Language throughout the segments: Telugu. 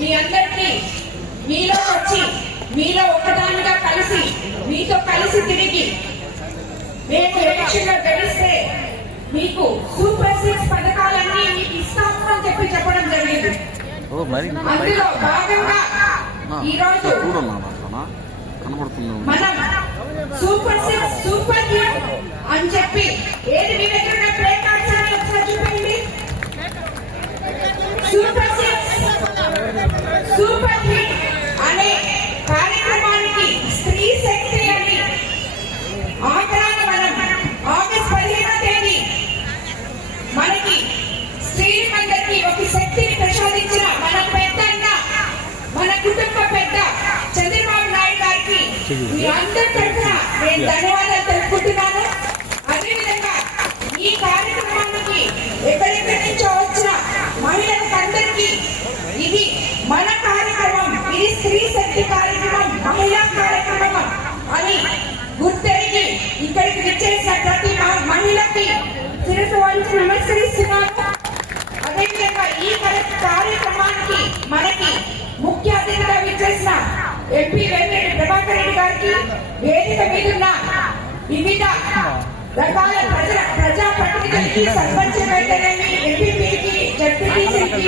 మీ అందరికీ మీలో వచ్చి మీలో ఒకదానిగా కలిసి మీతో కలిసి తిరిగి మేము ఎలక్షన్ లో గెలిస్తే మీకు సూపర్ 6 పథకాలన్నీ మీకు ఇస్తాము అని చెప్పడం జరిగింది. అందులో భాగంగా ఈరోజు మనం సూపర్ 6 సూపర్ హిట్ అని చెప్పి ఏది మీ దగ్గర ప్లే కార్డ్స్ అని ఒకసారి చూపించండి. సూపర్ 6 సూపర్ హిట్ అనే కార్యక్రమానికి స్త్రీ శక్తి అని ఆగ్రహం మనం ఆగస్టు 15వ తేదీ మనకి స్త్రీలందరికీ ఒక శక్తిని ప్రసాదించిన మన పెద్ద మన కుటుంబ పెద్ద చంద్రబాబు నాయుడు గారికి మీ అందరి తరఫున నేను ధన్యవాదాలు తెలుపుకుంటున్నాను. అదేవిధంగా ఈ కార్యక్రమానికి ఎక్కడెక్కడి నుంచో వచ్చిన మహిళలందరికీ ఇది మన కార్యక్రమం, ఇది స్త్రీ శక్తి కార్యక్రమం, మహిళా కార్యక్రమం అని గుర్తెరిగి ఇక్కడికి విచ్చేసిన ప్రతి మహిళకి శిరస్సు వంచి నమస్కరిస్తున్నాను. అదేవిధంగా ఈ కార్యక్రమానికి మనకి ముఖ్య అతిథిగా విచ్చేసిన ఎంపీ వెంకట ప్రభాకర్ రెడ్డి గారికి, వేదిక మీదున్న వివిధ రకాల ప్రజాప్రతినిధులకి, సర్పంచ్ వెంటనేమి, ఎంపీపీకి, జడ్పీటీసీకి,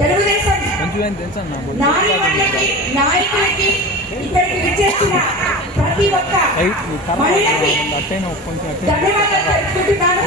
తెలుగుదేశం నాయకులకి, ఇక్కడికి విచ్చేసిన ప్రతి ఒక్క మహిళకి ధన్యవాదాలు తెలుపుకుంటున్నాను.